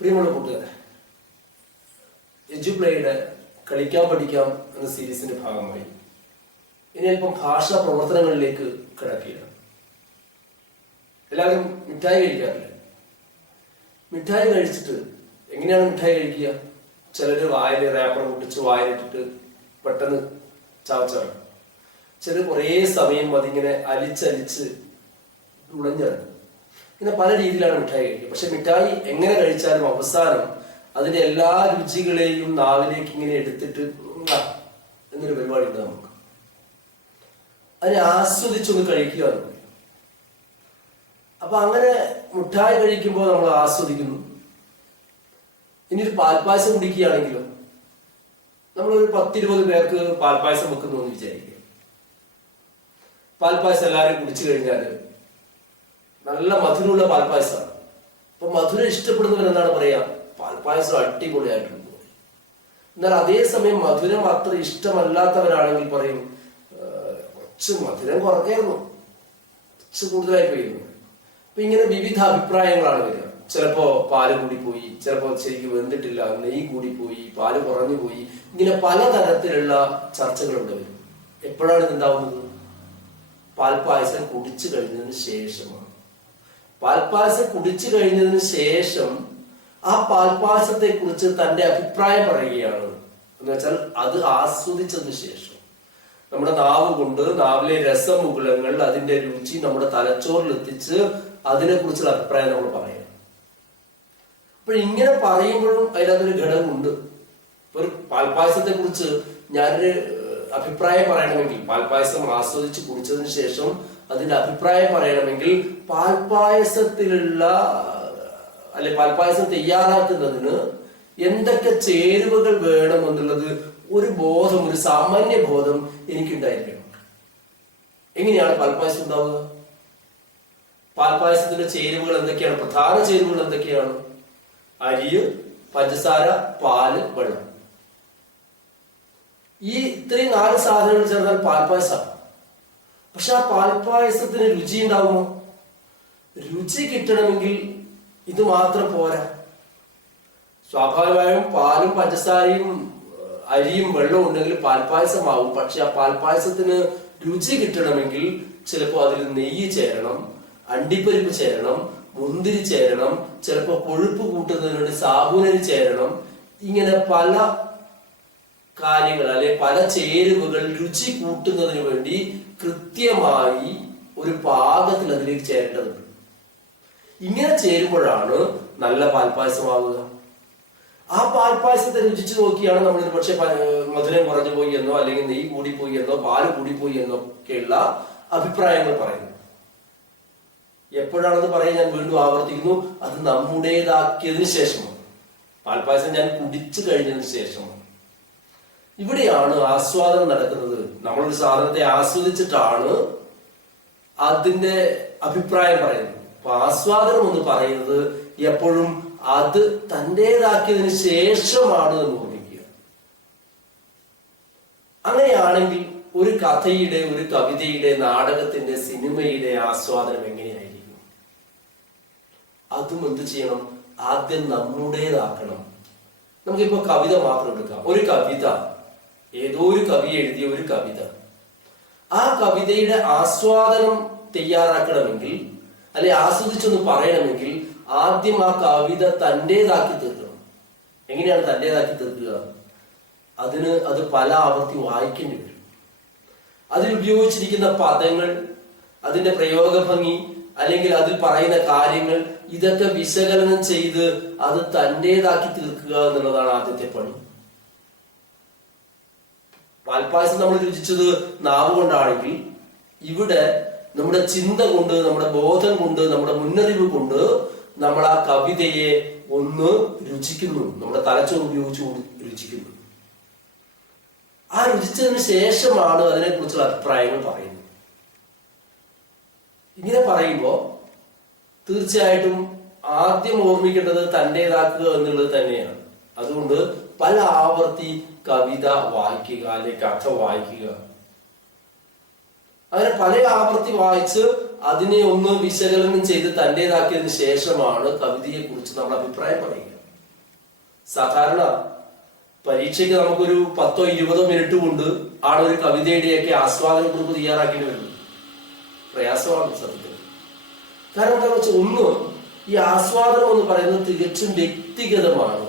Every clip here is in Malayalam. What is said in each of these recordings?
പ്രിയമുള്ള കൂട്ടുകാരെ, എജുപ്ലേയുടെ കളിക്കാം പഠിക്കാം എന്ന സീരീസിന്റെ ഭാഗമായി ഇനി അല്പം ഭാഷാ പ്രവർത്തനങ്ങളിലേക്ക് കിടക്കുകയാണ്. എല്ലാവരും മിഠായി കഴിക്കാറില്ല. മിഠായി കഴിച്ചിട്ട് എങ്ങനെയാണ് മിഠായി കഴിക്കുക? ചിലര് വായിൽ റാപ്പർ പൊട്ടിച്ച് വായിലിട്ടിട്ട് പെട്ടെന്ന് ചവച്ചാണ്. ചിലർ കുറേ സമയം അതിങ്ങനെ അലിച്ചലിച്ച് ഉളഞ്ഞിറങ്ങും. ഇങ്ങനെ പല രീതിയിലാണ് മിഠായി കഴിക്കുക. പക്ഷെ മിഠായി എങ്ങനെ കഴിച്ചാലും അവസാനം അതിന്റെ എല്ലാ രുചികളെയും നാവിലേക്ക് ഇങ്ങനെ എടുത്തിട്ട് എന്നൊരു പരിപാടി ഉണ്ട് നമുക്ക്. അതിനെ ആസ്വദിച്ചൊന്ന് കഴിക്കുക എന്ന് പറയും. അപ്പൊ അങ്ങനെ മിഠായി കഴിക്കുമ്പോൾ നമ്മൾ ആസ്വദിക്കുന്നു. ഇനി ഒരു പാൽപ്പായസം കുടിക്കുകയാണെങ്കിലും നമ്മളൊരു 10-20 പേർക്ക് പാൽപ്പായസം വെക്കുന്നു എന്ന് വിചാരിക്കുക. പാൽപ്പായസം എല്ലാവരും കുടിച്ചു കഴിഞ്ഞാൽ നല്ല മധുരമുള്ള പാൽപ്പായസമാണ്. അപ്പൊ മധുരം ഇഷ്ടപ്പെടുന്നവർ എന്താണ് പറയാ? പാൽപ്പായസം അടിപൊളിയായിട്ടുണ്ട്. എന്നാൽ അതേസമയം മധുരം അത്ര ഇഷ്ടമല്ലാത്തവരാണെങ്കിൽ പറയും കുറച്ച് മധുരം കുറഞ്ഞായിരുന്നു, കുറച്ച് കൂടുതലായി പോയിരുന്നു. അപ്പൊ ഇങ്ങനെ വിവിധ അഭിപ്രായങ്ങളാണ് വരിക. ചിലപ്പോ പാല് കൂടിപ്പോയി, ചിലപ്പോ ശരിക്കും വെന്തിട്ടില്ല, നെയ്യ് കൂടിപ്പോയി, പാല് കുറഞ്ഞു പോയി, ഇങ്ങനെ പലതരത്തിലുള്ള ചർച്ചകളുണ്ട് വരും. എപ്പോഴാണ് ഇതുണ്ടാവുന്നത്? പാൽപ്പായസം കുടിച്ചു കഴിഞ്ഞതിന് ശേഷമാണ്. പാൽപ്പായസം കുടിച്ചു കഴിഞ്ഞതിന് ശേഷം ആ പാൽപ്പായസത്തെ കുറിച്ച് തന്റെ അഭിപ്രായം പറയുകയാണ്. എന്ന് വെച്ചാൽ അത് ആസ്വദിച്ചതിന് ശേഷം നമ്മുടെ നാവ് കൊണ്ട് നാവിലെ രസമുകുളങ്ങൾ, അതിന്റെ രുചി നമ്മുടെ തലച്ചോറിൽ എത്തിച്ച് അതിനെ കുറിച്ചുള്ള അഭിപ്രായം നമ്മൾ പറയാം. അപ്പൊ ഇങ്ങനെ പറയുമ്പോഴും അതിനകത്തൊരു ഘടകമുണ്ട്. ഒരു പാൽപ്പായസത്തെ കുറിച്ച് ഞാനൊരു അഭിപ്രായം പറയണമെങ്കിൽ, പാൽപ്പായസം ആസ്വദിച്ച് കുടിച്ചതിന് ശേഷം അതിന്റെ അഭിപ്രായം പറയണമെങ്കിൽ പാൽപ്പായസത്തിലുള്ള പാൽപ്പായസം തയ്യാറാക്കുന്നതിന് എന്തൊക്കെ ചേരുവകൾ വേണമെന്നുള്ളത് ഒരു ബോധം, ഒരു സാമാന്യ ബോധം എനിക്കുണ്ടായിരിക്കണം. എങ്ങനെയാണ് പാൽപ്പായസം ഉണ്ടാവുക? പാൽപ്പായസത്തിന്റെ ചേരുവകൾ എന്തൊക്കെയാണ്? പ്രധാന ചേരുവകൾ എന്തൊക്കെയാണ്? അരി, പഞ്ചസാര, പാല്, വെള്ളം. ഈ ഇത്രയും 4 സാധനങ്ങൾ ചേർന്നാൽ പാൽപ്പായസമാണ്. പക്ഷെ ആ പാൽപ്പായസത്തിന് രുചി ഉണ്ടാവുമോ? രുചി കിട്ടണമെങ്കിൽ ഇത് മാത്രം പോരാ. സ്വാഭാവികമായും പാലും പഞ്ചസാരയും അരിയും വെള്ളവും ഉണ്ടെങ്കിൽ പാൽപ്പായസമാവും. പക്ഷെ ആ പാൽപ്പായസത്തിന് രുചി കിട്ടണമെങ്കിൽ ചിലപ്പോൾ അതിൽ നെയ്യ് ചേരണം, അണ്ടിപ്പരിപ്പ് ചേരണം, മുന്തിരി ചേരണം, ചിലപ്പോൾ കൊഴുപ്പ് കൂട്ടുന്നതിന് വേണ്ടി സാബുനരി ചേരണം. ഇങ്ങനെ പല കാര്യങ്ങൾ പല ചേരുവകൾ രുചി കൂട്ടുന്നതിന് വേണ്ടി കൃത്യമായി ഒരു പാകത്തിൽ അതിലേക്ക് ചേരേണ്ടതുണ്ട്. ഇങ്ങനെ ചേരുമ്പോഴാണ് നല്ല പാൽപ്പായസമാവുക. ആ പാൽപ്പായസത്തെ രുചിച്ചു നോക്കിയാണ് നമ്മൾ ഒരു പക്ഷെ മധുരം കുറഞ്ഞു പോയി എന്നോ അല്ലെങ്കിൽ നെയ്യ് കൂടിപ്പോയി എന്നോ പാല് കൂടിപ്പോയി എന്നോ ഒക്കെയുള്ള അഭിപ്രായങ്ങൾ പറയുന്നത്. എപ്പോഴാണത് പറയാൻ ഞാൻ വീണ്ടും ആവർത്തിക്കുന്നു, അത് നമ്മുടേതാക്കിയതിനു ശേഷമാണ്. പാൽപ്പായസം ഞാൻ കുടിച്ചു കഴിഞ്ഞതിന് ശേഷമാണ്. ഇവിടെയാണ് ആസ്വാദനം നടക്കുന്നത്. നമ്മളൊരു സാധനത്തെ ആസ്വദിച്ചിട്ടാണ് അതിന്റെ അഭിപ്രായം പറയുന്നത്. അപ്പൊ ആസ്വാദനം എന്ന് പറയുന്നത് എപ്പോഴും അത് തൻ്റെതാക്കിയതിന് ശേഷമാണ് എന്ന് ഓർമ്മിക്കുക. അങ്ങനെയാണെങ്കിൽ ഒരു കഥയുടെ, ഒരു കവിതയുടെ, നാടകത്തിന്റെ, സിനിമയുടെ ആസ്വാദനം എങ്ങനെയായിരിക്കും? അതും എന്ത് ചെയ്യണം? ആദ്യം നമ്മുടേതാക്കണം. നമുക്കിപ്പോ കവിത മാത്രം എടുക്കാം. ഒരു കവിത, ഏതോ ഒരു കവി എഴുതിയ ഒരു കവിത, ആ കവിതയുടെ ആസ്വാദനം തയ്യാറാക്കണമെങ്കിൽ ആസ്വദിച്ചൊന്ന് പറയണമെങ്കിൽ ആദ്യം ആ കവിത തൻ്റെതാക്കി തീർക്കണം. എങ്ങനെയാണ് തൻ്റെതാക്കി തീർക്കുക? അത് പല ആവർത്തി വായിക്കേണ്ടി വരും. അതിൽ ഉപയോഗിച്ചിരിക്കുന്ന പദങ്ങൾ, അതിന്റെ പ്രയോഗഭംഗി, അല്ലെങ്കിൽ അതിൽ പറയുന്ന കാര്യങ്ങൾ, ഇതൊക്കെ വിശകലനം ചെയ്ത് അത് തൻ്റെതാക്കി തീർക്കുക എന്നുള്ളതാണ് ആദ്യത്തെ പണി. പാൽപ്പായസം നമ്മൾ രുചിച്ചത് നാവ് കൊണ്ടാണെങ്കിൽ ഇവിടെ നമ്മുടെ ചിന്ത കൊണ്ട്, നമ്മുടെ ബോധം കൊണ്ട്, നമ്മുടെ മുന്നറിവ് കൊണ്ട് നമ്മൾ ആ കവിതയെ ഒന്ന് രുചിക്കുന്നു. നമ്മുടെ തലച്ചോറ് ഉപയോഗിച്ച് രുചിക്കുന്നു. ആ രുചിച്ചതിന് ശേഷമാണ് അതിനെക്കുറിച്ചുള്ള അഭിപ്രായങ്ങൾ പറയുന്നത്. ഇങ്ങനെ പറയുമ്പോൾ തീർച്ചയായിട്ടും ആദ്യം ഓർമ്മിക്കേണ്ടത് തൻ്റെതാക്കുക എന്നുള്ളത് തന്നെയാണ്. അതുകൊണ്ട് പല ആവർത്തി കവിത വായിക്കുക, അല്ലെങ്കിൽ കഥ വായിക്കുക. അങ്ങനെ പല ആവർത്തി വായിച്ച് അതിനെ ഒന്ന് വിശകലനം ചെയ്ത് തൻ്റെതാക്കിയതിനു ശേഷമാണ് കവിതയെ കുറിച്ച് നമ്മൾ അഭിപ്രായം പറയുക. സാധാരണ പരീക്ഷയ്ക്ക് നമുക്കൊരു 10-20 മിനിറ്റ് കൊണ്ട് ആണ് ഒരു കവിതയുടെയൊക്കെ ആസ്വാദന കുറിപ്പ് തയ്യാറാക്കേണ്ടി വരുന്നത്. പ്രയാസമാണ് ശ്രദ്ധിക്കുന്നത്. കാരണം എന്താണെന്ന് വെച്ചാൽ, ഒന്ന്, ഈ ആസ്വാദനം എന്ന് പറയുന്നത് തികച്ചും വ്യക്തിഗതമാണ്.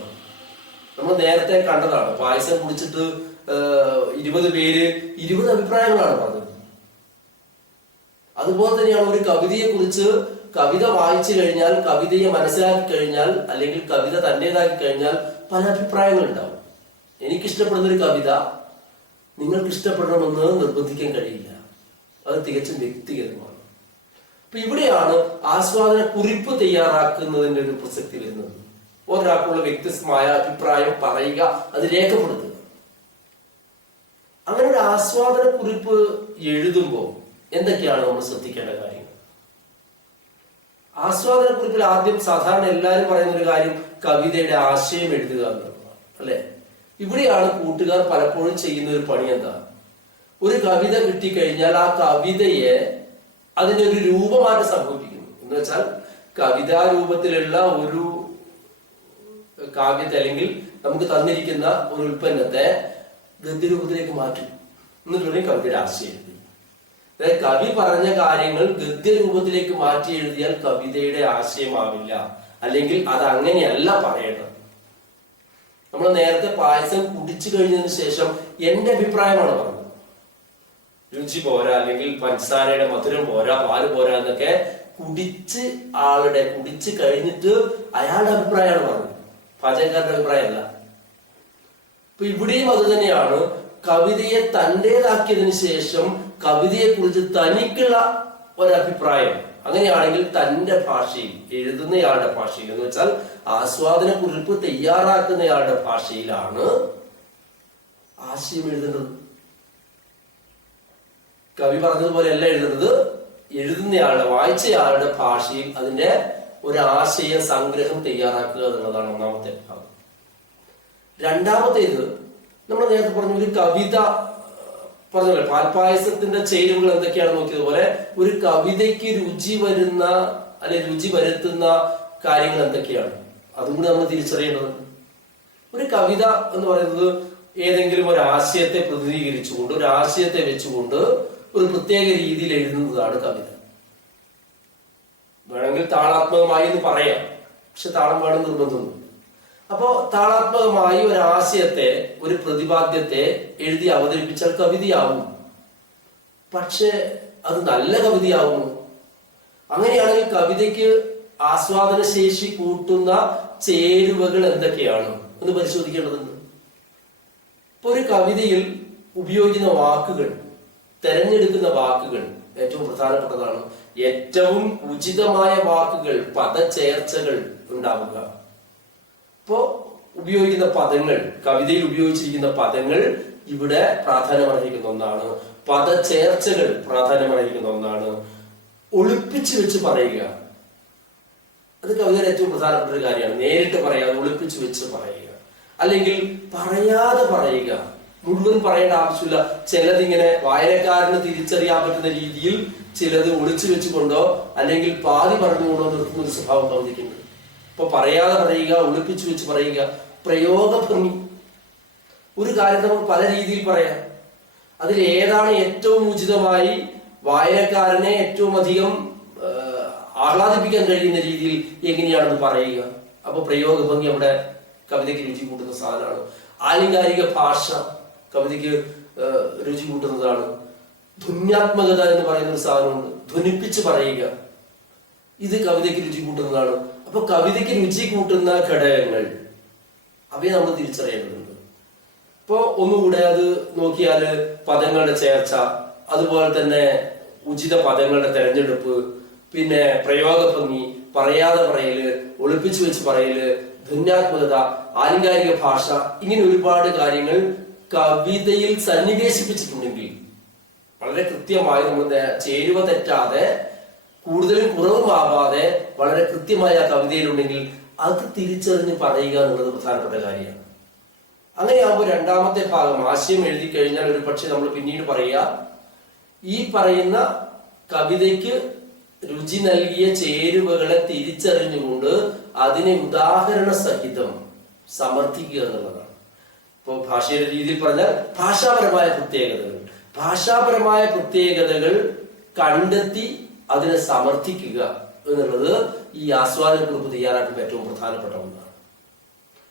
നമ്മൾ നേരത്തെ കണ്ടതാണ്, പായസം കുടിച്ചിട്ട് 20 പേര് 20 അഭിപ്രായങ്ങളാണ് പറഞ്ഞത്. അതുപോലെ തന്നെയാണ് ഒരു കവിതയെ കുറിച്ച്, കവിത വായിച്ചു കഴിഞ്ഞാൽ, കവിതയെ മനസ്സിലാക്കി കഴിഞ്ഞാൽ, അല്ലെങ്കിൽ കവിത തന്റേതാക്കി കഴിഞ്ഞാൽ പല അഭിപ്രായങ്ങൾ ഉണ്ടാവും. എനിക്കിഷ്ടപ്പെടുന്ന ഒരു കവിത നിങ്ങൾക്ക് ഇഷ്ടപ്പെടണമെന്ന് നിർബന്ധിക്കാൻ കഴിയില്ല. അത് തികച്ചും വ്യക്തിഗതമാണ്. അപ്പൊ ഇവിടെയാണ് ആസ്വാദന കുറിപ്പ് തയ്യാറാക്കുന്നതിന്റെ ഒരു പ്രസക്തി വരുന്നത്. ഒരാൾക്കുള്ള വ്യത്യസ്തമായ അഭിപ്രായം പറയുക, അത് രേഖപ്പെടുത്തുക. അങ്ങനെ ഒരു ആസ്വാദന കുറിപ്പ് എഴുതുമ്പോൾ എന്തൊക്കെയാണ് നമ്മൾ ശ്രദ്ധിക്കേണ്ട കാര്യങ്ങൾ? ആസ്വാദന കുറിപ്പിൽ ആദ്യം സാധാരണ എല്ലാവരും പറയുന്ന ഒരു കാര്യം കവിതയുടെ ആശയം എഴുതുക എന്നുള്ളതാണ്, അല്ലെ? ഇവിടെയാണ് കൂട്ടുകാർ പലപ്പോഴും ചെയ്യുന്ന ഒരു പണി. എന്താ? ഒരു കവിത കിട്ടിക്കഴിഞ്ഞാൽ ആ കവിതയെ അതിന്റെ ഒരു രൂപമാറ്റം സംഭവിപ്പിക്കുന്നു. എന്ന് വെച്ചാൽ കവിതാ രൂപത്തിലുള്ള ഒരു കാവ്യത്തെ, അല്ലെങ്കിൽ നമുക്ക് തന്നിരിക്കുന്ന ഒരു ഉൽപ്പന്നത്തെ ഗദ്യരൂപത്തിലേക്ക് മാറ്റും. എന്നിട്ടുണ്ടെങ്കിൽ കവിതയുടെ ആശയം എഴുതി. അതായത് കവി പറഞ്ഞ കാര്യങ്ങൾ ഗദ്യരൂപത്തിലേക്ക് മാറ്റി എഴുതിയാൽ കവിതയുടെ ആശയമാവില്ല, അല്ലെങ്കിൽ അത് അങ്ങനെയല്ല പറയേണ്ടത്. നമ്മൾ നേരത്തെ പായസം കുടിച്ചു കഴിഞ്ഞതിന് ശേഷം എന്റെ അഭിപ്രായമാണ് പറഞ്ഞത്. രുചി പോരാ, അല്ലെങ്കിൽ പഞ്ചസാരയുടെ മധുരം പോരാ, പാല് പോരാ എന്നൊക്കെ കുടിച്ച് കഴിഞ്ഞിട്ട് അയാളുടെ അഭിപ്രായമാണ് പറഞ്ഞത്, പാചകക്കാരുടെ അഭിപ്രായമല്ല. അപ്പൊ ഇവിടെയും അത് തന്നെയാണ്. കവിതയെ തന്റേതാക്കിയതിനു ശേഷം കവിതയെ കുറിച്ച് തനിക്കുള്ള ഒരഭിപ്രായം, അങ്ങനെയാണെങ്കിൽ തന്റെ ഭാഷയിൽ, എഴുതുന്നയാളുടെ ഭാഷയിൽ, എന്ന് വെച്ചാൽ ആസ്വാദന കുറിപ്പ് തയ്യാറാക്കുന്നയാളുടെ ഭാഷയിലാണ് ആശയം എഴുതേണ്ടത്. കവി പറഞ്ഞതുപോലെ അല്ല എഴുതുന്നത്. എഴുതുന്നയാളുടെ, വായിച്ചയാളുടെ ഭാഷയിൽ അതിന്റെ ഒരു ആശയ സംഗ്രഹം തയ്യാറാക്കുക എന്നുള്ളതാണ് ഒന്നാമത്തെ ഭാഗം. രണ്ടാമത്തേത്, നമ്മൾ നേരത്തെ പറഞ്ഞ ഒരു കവിത പറഞ്ഞല്ലോ, പാൽപായസത്തിന്റെ ചേരുവകൾ എന്തൊക്കെയാണ് നോക്കിയതുപോലെ ഒരു കവിതയ്ക്ക് രുചി വരുന്ന, അല്ലെ രുചി വരുത്തുന്ന കാര്യങ്ങൾ എന്തൊക്കെയാണ്, അതും കൂടി നമ്മൾ തിരിച്ചറിയേണ്ടതുണ്ട്. ഒരു കവിത എന്ന് പറയുന്നത് ഏതെങ്കിലും ഒരു ആശയത്തെ പ്രതിനിധീകരിച്ചുകൊണ്ട്, ഒരു ആശയത്തെ വെച്ചുകൊണ്ട് ഒരു പ്രത്യേക രീതിയിൽ എഴുതുന്നതാണ് കവിത. വേണമെങ്കിൽ താളാത്മകമായി എന്ന് പറയാം, പക്ഷെ താളം വേണം നിർബന്ധമൊന്നും. അപ്പോ താളാത്മകമായി ഒരു ആശയത്തെ, ഒരു പ്രതിപാദ്യത്തെ എഴുതി അവതരിപ്പിച്ചാൽ കവിതയാവും. പക്ഷെ അത് നല്ല കവിതയാവുമോ? അങ്ങനെയാണെങ്കിൽ കവിതയ്ക്ക് ആസ്വാദന ശേഷി കൂട്ടുന്ന ചേരുവകൾ എന്തൊക്കെയാണ് എന്ന് പരിശോധിക്കേണ്ടതുണ്ട്. ഇപ്പൊ ഒരു കവിതയിൽ ഉപയോഗിക്കുന്ന വാക്കുകൾ, തെരഞ്ഞെടുക്കുന്ന വാക്കുകൾ ഏറ്റവും പ്രധാനപ്പെട്ടതാണ്. ഏറ്റവും ഉചിതമായ വാക്കുകൾ, പദചേർച്ചകൾ ഉണ്ടാവുക. ഇപ്പോ ഉപയോഗിക്കുന്ന പദങ്ങൾ, കവിതയിൽ ഉപയോഗിച്ചിരിക്കുന്ന പദങ്ങൾ ഇവിടെ പ്രാധാന്യമർഹിക്കുന്ന ഒന്നാണ്. പദചേർച്ചകൾ പ്രാധാന്യമർഹിക്കുന്ന ഒന്നാണ്. ഒളിപ്പിച്ചു വെച്ച് പറയുക, അത് കവിതയുടെ ഏറ്റവും പ്രധാനപ്പെട്ട ഒരു കാര്യമാണ്. നേരിട്ട് പറയാതെ ഒളിപ്പിച്ചു വെച്ച് പറയുക, അല്ലെങ്കിൽ പറയാതെ പറയുക. മുഴുവൻ പറയേണ്ട ആവശ്യമില്ല. ചിലതിങ്ങനെ വായനക്കാരന് തിരിച്ചറിയാൻ പറ്റുന്ന രീതിയിൽ ചിലത് ഒളിച്ചു വെച്ചുകൊണ്ടോ അല്ലെങ്കിൽ പാതി പറഞ്ഞുകൊണ്ടോ നിർത്തുന്ന ഒരു സ്വഭാവം കവിതയ്ക്കുണ്ട്. ഇപ്പൊ പറയാതെ പറയുക, ഒളിപ്പിച്ചു വെച്ച് പറയുക, പ്രയോഗഭംഗി. ഒരു കാര്യം നമുക്ക് പല രീതിയിൽ പറയാം. അതിൽ ഏതാണ് ഏറ്റവും ഉചിതമായി വായനക്കാരനെ ഏറ്റവും അധികം ആഹ്ലാദിപ്പിക്കാൻ കഴിയുന്ന രീതിയിൽ എങ്ങനെയാണെന്ന് പറയുക. അപ്പൊ പ്രയോഗഭംഗി അവിടെ കവിതയ്ക്ക് രുചി കൂട്ടുന്ന സാധനമാണ്. ആലങ്കാരിക ഭാഷ കവിതയ്ക്ക് രുചി കൂട്ടുന്നതാണ്. ധ്വന്യാത്മകത എന്ന് പറയുന്ന ഒരു സാധനമുണ്ട്, ധ്വനിപ്പിച്ച് പറയുക, ഇത് കവിതയ്ക്ക് രുചി കൂട്ടുന്നതാണ്. അപ്പൊ കവിതയ്ക്ക് രുചി കൂട്ടുന്ന ഘടകങ്ങൾ അവയെ നമ്മൾ തിരിച്ചറിയേണ്ടതുണ്ട്. ഇപ്പോ ഒന്നുകൂടെ അത് നോക്കിയാല് പദങ്ങളുടെ ചേർച്ച, അതുപോലെ തന്നെ ഉചിത പദങ്ങളുടെ തെരഞ്ഞെടുപ്പ്, പിന്നെ പ്രയോഗഭംഗി, പറയാതെ പറയല്, ഒളിപ്പിച്ചു വെച്ച് പറയല്, ധ്വന്യാത്മകത, ആലങ്കാരിക ഭാഷ, ഇങ്ങനെ ഒരുപാട് കാര്യങ്ങൾ കവിതയിൽ സന്നിവേശിപ്പിച്ചിട്ടുണ്ടെങ്കിൽ, വളരെ കൃത്യമായി നമ്മൾ ചേരുവ തെറ്റാതെ കൂടുതലും കുറവുമാവാതെ വളരെ കൃത്യമായ ആ കവിതയിലുണ്ടെങ്കിൽ അത് തിരിച്ചറിഞ്ഞ് പറയുക എന്നുള്ളത് പ്രധാനപ്പെട്ട കാര്യമാണ്. അങ്ങനെയാകുമ്പോൾ രണ്ടാമത്തെ ഭാഗം ആശയം എഴുതി കഴിഞ്ഞാൽ ഒരു പക്ഷെ നമ്മൾ പിന്നീട് പറയുക, ഈ പറയുന്ന കവിതയ്ക്ക് രുചി നൽകിയ ചേരുവകളെ തിരിച്ചറിഞ്ഞുകൊണ്ട് അതിനെ ഉദാഹരണ സഹിതം സമർത്ഥിക്കുക എന്നുള്ളതാണ്. ഇപ്പോൾ ഭാഷയുടെ രീതിയിൽ പറഞ്ഞാൽ ഭാഷാപരമായ പ്രത്യേകതകൾ കണ്ടെത്തി അതിനെ സമർത്ഥിക്കുക എന്നുള്ളത് ഈ ആസ്വാദനക്കുറിപ്പ് തയ്യാറാക്കുമ്പോൾ ഏറ്റവും പ്രധാനപ്പെട്ട ഒന്നാണ്.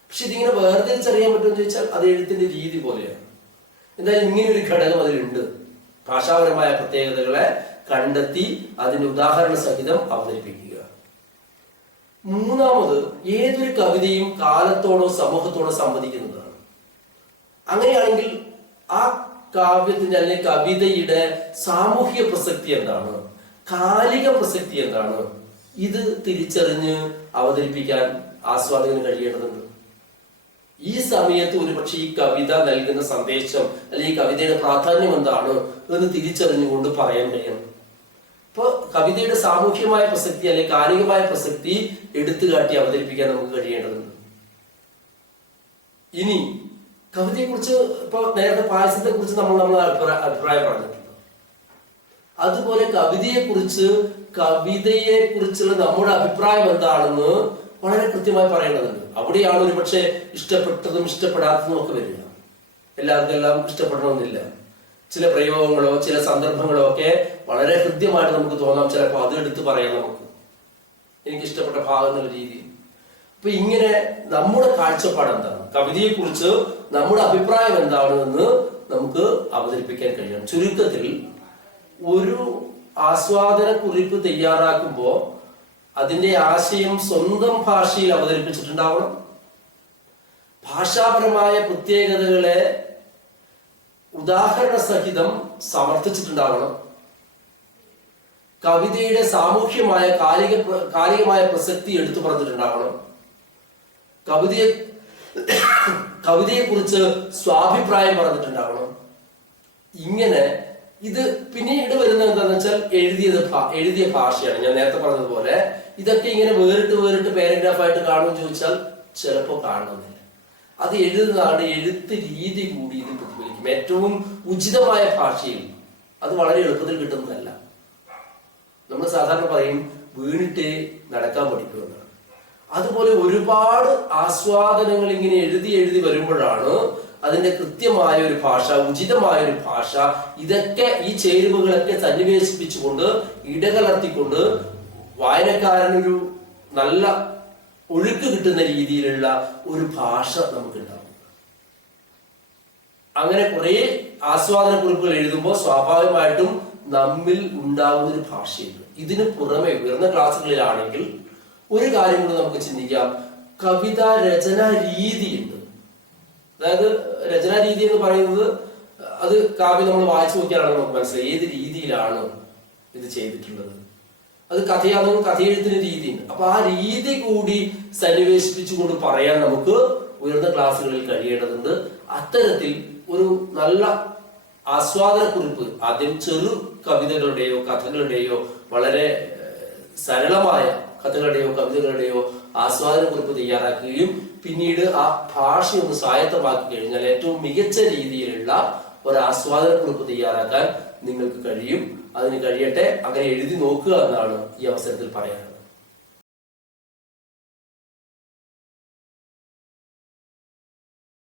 പക്ഷെ ഇതിങ്ങനെ വേർതിരിച്ചറിയാൻ പറ്റുമെന്ന് ചോദിച്ചാൽ അത് എഴുത്തിന്റെ രീതി പോലെയാണ്. എന്തായാലും ഇങ്ങനെ ഒരു ഘടകം അതിലുണ്ട്. ഭാഷാപരമായ പ്രത്യേകതകളെ കണ്ടെത്തി അതിന്റെ ഉദാഹരണ സഹിതം അവതരിപ്പിക്കുക. മൂന്നാമത്, ഏതൊരു കവിതയും കാലത്തോടോ സമൂഹത്തോടോ സംവദിക്കുന്നതാണ്. അങ്ങനെയാണെങ്കിൽ ആ കാവ്യത്തിന്റെ അല്ലെങ്കിൽ കവിതയുടെ സാമൂഹിക പ്രസക്തി എന്താണ്, കാലിക പ്രസക്തി എന്താണ്, ഇത് തിരിച്ചറിഞ്ഞ് അവതരിപ്പിക്കാൻ ആസ്വാദകന് കഴിയേണ്ടതുണ്ട്. ഈ സമയത്ത് ഒരുപക്ഷെ ഈ കവിത നൽകുന്ന സന്ദേശം അല്ലെങ്കിൽ ഈ കവിതയുടെ പ്രാധാന്യം എന്താണ് എന്ന് തിരിച്ചറിഞ്ഞുകൊണ്ട് പറയാൻ കഴിയണം. ഇപ്പൊ കവിതയുടെ സാമൂഹ്യമായ പ്രസക്തി അല്ലെങ്കിൽ കാലികമായ പ്രസക്തി എടുത്തു കാട്ടി അവതരിപ്പിക്കാൻ നമുക്ക് കഴിയേണ്ടതുണ്ട്. ഇനി കവിതയെക്കുറിച്ച് ഇപ്പൊ നേരത്തെ പായസത്തെ കുറിച്ച് നമ്മൾ അഭിപ്രായം പറഞ്ഞിട്ടുണ്ട്. അതുപോലെ കവിതയെ കുറിച്ചുള്ള നമ്മുടെ അഭിപ്രായം എന്താണെന്ന് വളരെ കൃത്യമായി പറയേണ്ടതുണ്ട്. അവിടെയാണ് ഒരുപക്ഷെ ഇഷ്ടപ്പെട്ടതും ഇഷ്ടപ്പെടാത്തതും ഒക്കെ വരിക. എല്ലാവർക്കും എല്ലാം ഇഷ്ടപ്പെടണമെന്നില്ല. ചില പ്രയോഗങ്ങളോ ചില സന്ദർഭങ്ങളോ ഒക്കെ വളരെ ഹൃദ്യമായിട്ട് നമുക്ക് തോന്നാം. ചിലപ്പോൾ അത് എടുത്ത് പറയാം നമുക്ക്, എനിക്ക് ഇഷ്ടപ്പെട്ട ഭാഗം എന്നുള്ള രീതിയിൽ. അപ്പൊ ഇങ്ങനെ നമ്മുടെ കാഴ്ചപ്പാട് എന്താണ്, കവിതയെ കുറിച്ച് നമ്മുടെ അഭിപ്രായം എന്താണ് എന്ന് നമുക്ക് അവതരിപ്പിക്കാൻ കഴിയണം. ചുരുക്കത്തിൽ ഒരു ആസ്വാദന കുറിപ്പ് തയ്യാറാക്കുമ്പോൾ അതിന്റെ ആശയം സ്വന്തം ഭാഷയിൽ അവതരിപ്പിച്ചിട്ടുണ്ടാവണം. ഭാഷാപരമായ പ്രത്യേകതകളെ ഉദാഹരണ സഹിതം സമർത്ഥിച്ചിട്ടുണ്ടാവണം. കവിതയുടെ സാമൂഹ്യമായ കാലികമായ പ്രസക്തി എടുത്തു പറഞ്ഞിട്ടുണ്ടാവണം. കവിതയെ കുറിച്ച് സ്വാഭിപ്രായം പറഞ്ഞിട്ടുണ്ടാവണം. ഇങ്ങനെ ഇത് പിന്നീട് വരുന്നത് എന്താന്ന് വെച്ചാൽ എഴുതിയ ഭാഷയാണ്. ഞാൻ നേരത്തെ പറഞ്ഞതുപോലെ ഇതൊക്കെ ഇങ്ങനെ വേറിട്ട് പാരഗ്രാഫായിട്ട് കാണുമെന്ന് ചോദിച്ചാൽ ചിലപ്പോൾ കാണുന്നില്ല. അത് എഴുതുന്നതാണ് എഴുത്ത് രീതി കൂടി ഇത് പ്രതിഫലിക്കും. ഏറ്റവും ഉചിതമായ ഭാഷയിൽ അത് വളരെ എളുപ്പത്തിൽ കിട്ടുന്നതല്ല. നമ്മൾ സാധാരണ പറയും വീണിട്ടേ നടക്കാൻ പഠിക്കുമെന്നാണ്. അതുപോലെ ഒരുപാട് ആസ്വാദനങ്ങൾ ഇങ്ങനെ എഴുതി വരുമ്പോഴാണ് അതിന്റെ കൃത്യമായ ഒരു ഭാഷ, ഉചിതമായ ഒരു ഭാഷ, ഇതൊക്കെ ഈ ചേരുവകളൊക്കെ സന്നിവേശിപ്പിച്ചുകൊണ്ട് ഇടകലർത്തിക്കൊണ്ട് വായനക്കാരനൊരു നല്ല ഒഴുക്ക് കിട്ടുന്ന രീതിയിലുള്ള ഒരു ഭാഷ നമുക്കുണ്ടാവും. അങ്ങനെ കുറെ ആസ്വാദന കുറിപ്പുകൾ എഴുതുമ്പോൾ സ്വാഭാവികമായിട്ടും നമ്മിൽ ഉണ്ടാവുന്ന ഒരു ഭാഷയുണ്ട്. ഇതിന് പുറമെ ഉയർന്ന ക്ലാസ്സുകളിലാണെങ്കിൽ ഒരു കാര്യം കൂടി നമുക്ക് ചിന്തിക്കാം. കവിതാ രചനാ രീതിയുണ്ട്. അതായത് രചനാ രീതി എന്ന് പറയുന്നത് അത് കാവ്യം നമ്മൾ വായിച്ചു നോക്കിയാലാണ് നമുക്ക് മനസ്സിലായി ഏത് രീതിയിലാണ് ഇത് ചെയ്തിട്ടുള്ളത്. അത് കഥയാണെങ്കിൽ കഥയെഴുത്തിന് രീതിയുണ്ട്. അപ്പൊ ആ രീതി കൂടി സന്നിവേശിപ്പിച്ചുകൊണ്ട് പറയാൻ നമുക്ക് ഉയർന്ന ക്ലാസ്സുകളിൽ കഴിയേണ്ടതുണ്ട്. അത്തരത്തിൽ ഒരു നല്ല ആസ്വാദന കുറിപ്പ് ആദ്യം ചെറു കവിതകളുടെയോ കഥകളുടെയോ വളരെ സരളമായ കഥകളുടെയോ കവിതകളുടെയോ ആസ്വാദന കുറിപ്പ് തയ്യാറാക്കുകയും പിന്നീട് ആ ഭാഷ ഒന്ന് സ്വായത്തമാക്കി കഴിഞ്ഞാൽ ഏറ്റവും മികച്ച രീതിയിലുള്ള ഒരു ആസ്വാദന കുറിപ്പ് തയ്യാറാക്കാൻ നിങ്ങൾക്ക് കഴിയും. അതിന് കഴിയട്ടെ. അങ്ങനെ എഴുതി നോക്കുക എന്നാണ് ഈ അവസരത്തിൽ പറയാനുള്ളത്.